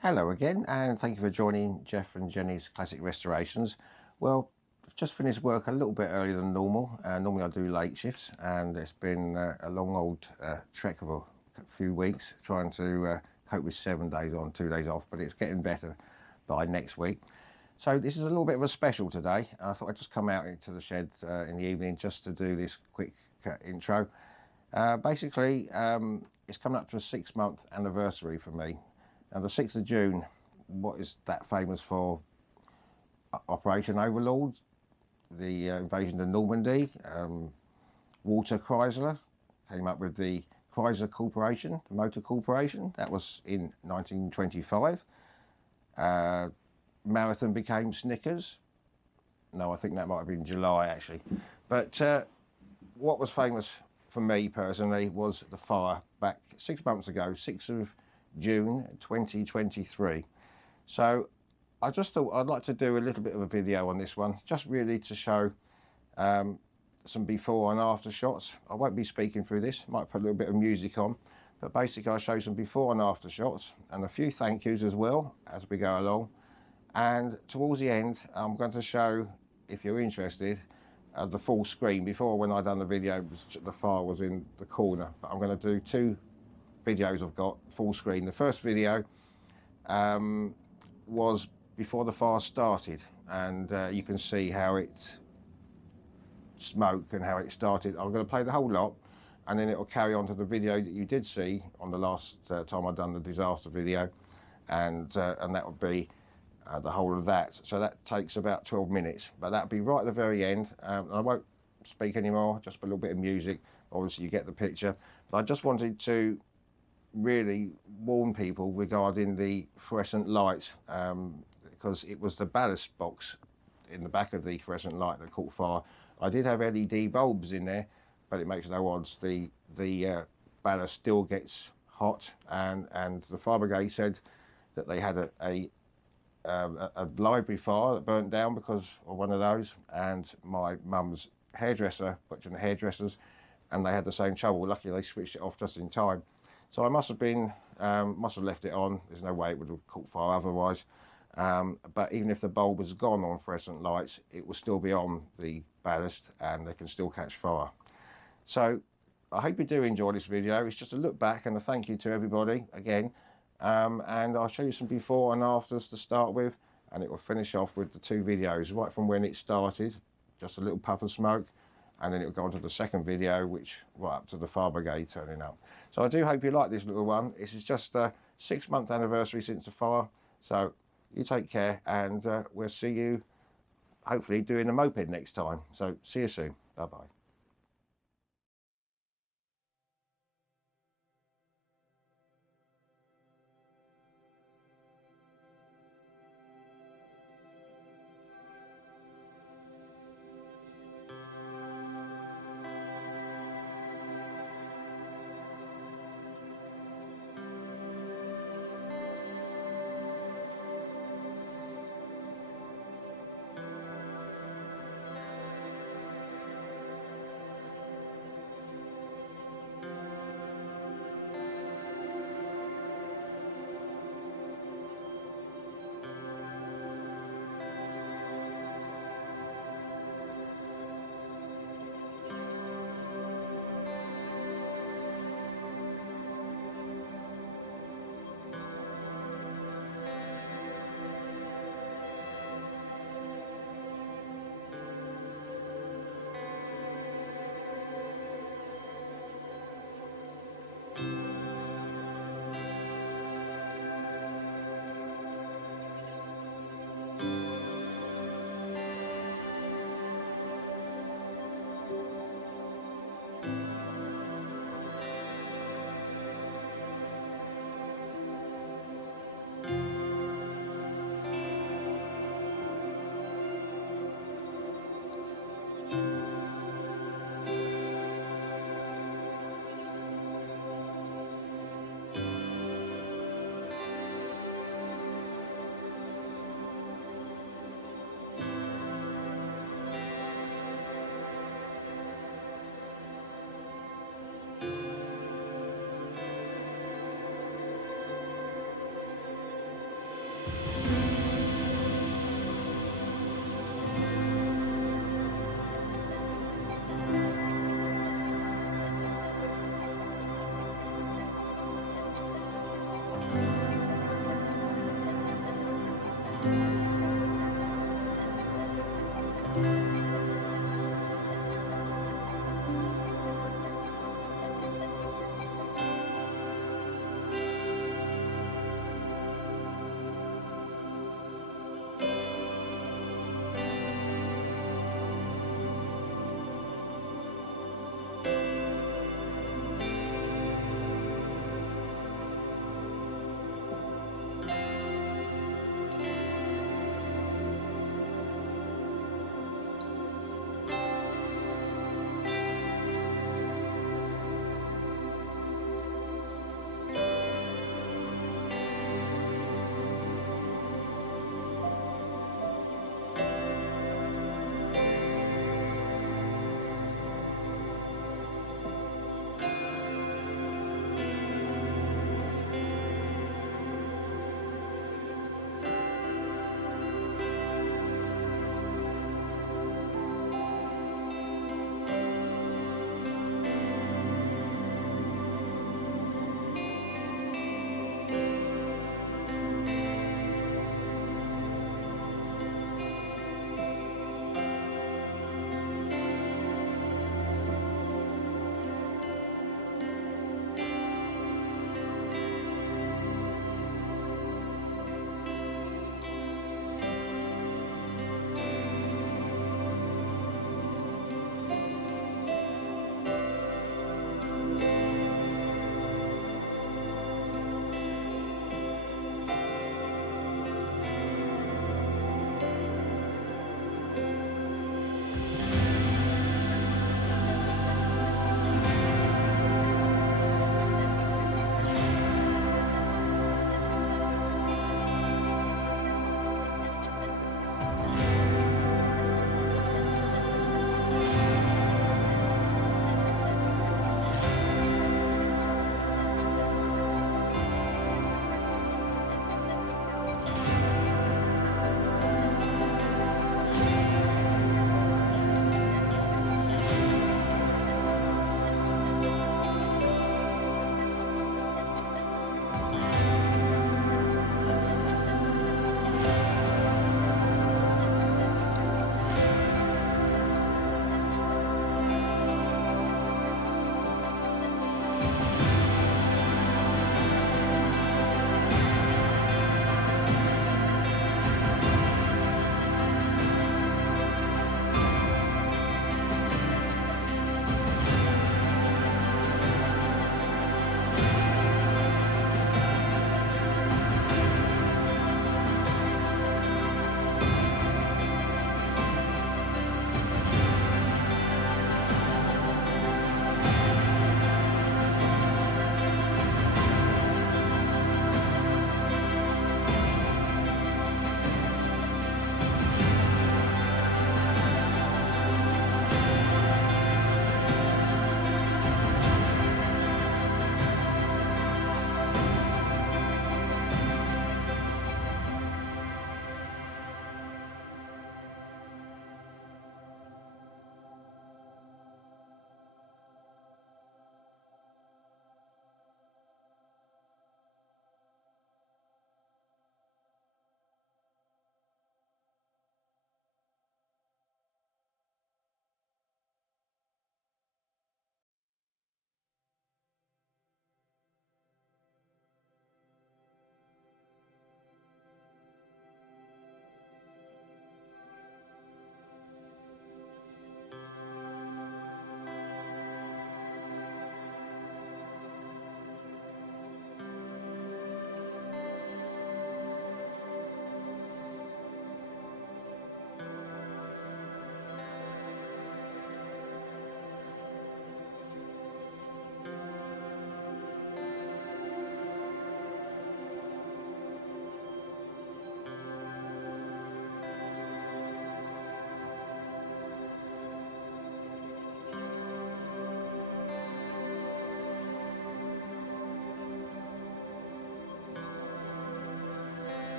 Hello again, and thank you for joining Jeff and Jenny's Classic Restorations. Well, I've just finished work a little bit earlier than normal. Normally I do late shifts, and it's been a long old trek of a few weeks trying to cope with 7 days on, 2 days off, but it's getting better by next week. So this is a little bit of a special today. I thought I'd just come out into the shed in the evening just to do this quick intro. Basically, it's coming up to a 6-month anniversary for me. Now, the 6th of June, what is that famous for? Operation Overlord, the invasion of Normandy. Walter Chrysler came up with the Chrysler Corporation, the motor corporation. That was in 1925. Marathon became Snickers. No, I think that might have been July, actually. But what was famous for me personally was the fire back 6 months ago, 6th of June 2023. So I just thought I'd like to do a little bit of a video on this one, just really to show some before and after shots. I won't be speaking through this, might put a little bit of music on, but basically I'll show some before and after shots and a few thank yous as well as we go along. And towards the end I'm going to show, if you're interested, the full screen. Before, when I done the video, the file was in the corner, but I'm going to do two videos I've got full screen. The first video was before the fire started, and you can see how it smoked and how it started. I'm going to play the whole lot, and then it will carry on to the video that you did see on the last time I done the disaster video, and that would be the whole of that. So that takes about 12 minutes, but that'll be right at the very end. I won't speak anymore, just a little bit of music. Obviously you get the picture, but I just wanted to really warn people regarding the fluorescent light, because it was the ballast box in the back of the fluorescent light that caught fire. I did have LED bulbs in there, but it makes no odds. The ballast still gets hot, and the fire brigade said that they had a library fire that burnt down because of one of those, and my mum's hairdresser, watching the hairdressers, and they had the same trouble. Luckily they switched it off just in time. So I must have left it on. There's no way it would have caught fire otherwise. But even if the bulb was gone on fluorescent lights, it will still be on the ballast and they can still catch fire. So I hope you do enjoy this video. It's just a look back and a thank you to everybody again. And I'll show you some before and afters to start with, and it will finish off with the two videos right from when it started, just a little puff of smoke, and then it will go on to the second video, which right up to the fire brigade turning up. So I do hope you like this little one. This is just a 6-month anniversary since the fire. So you take care, and we'll see you hopefully doing a moped next time. So see you soon. Bye bye.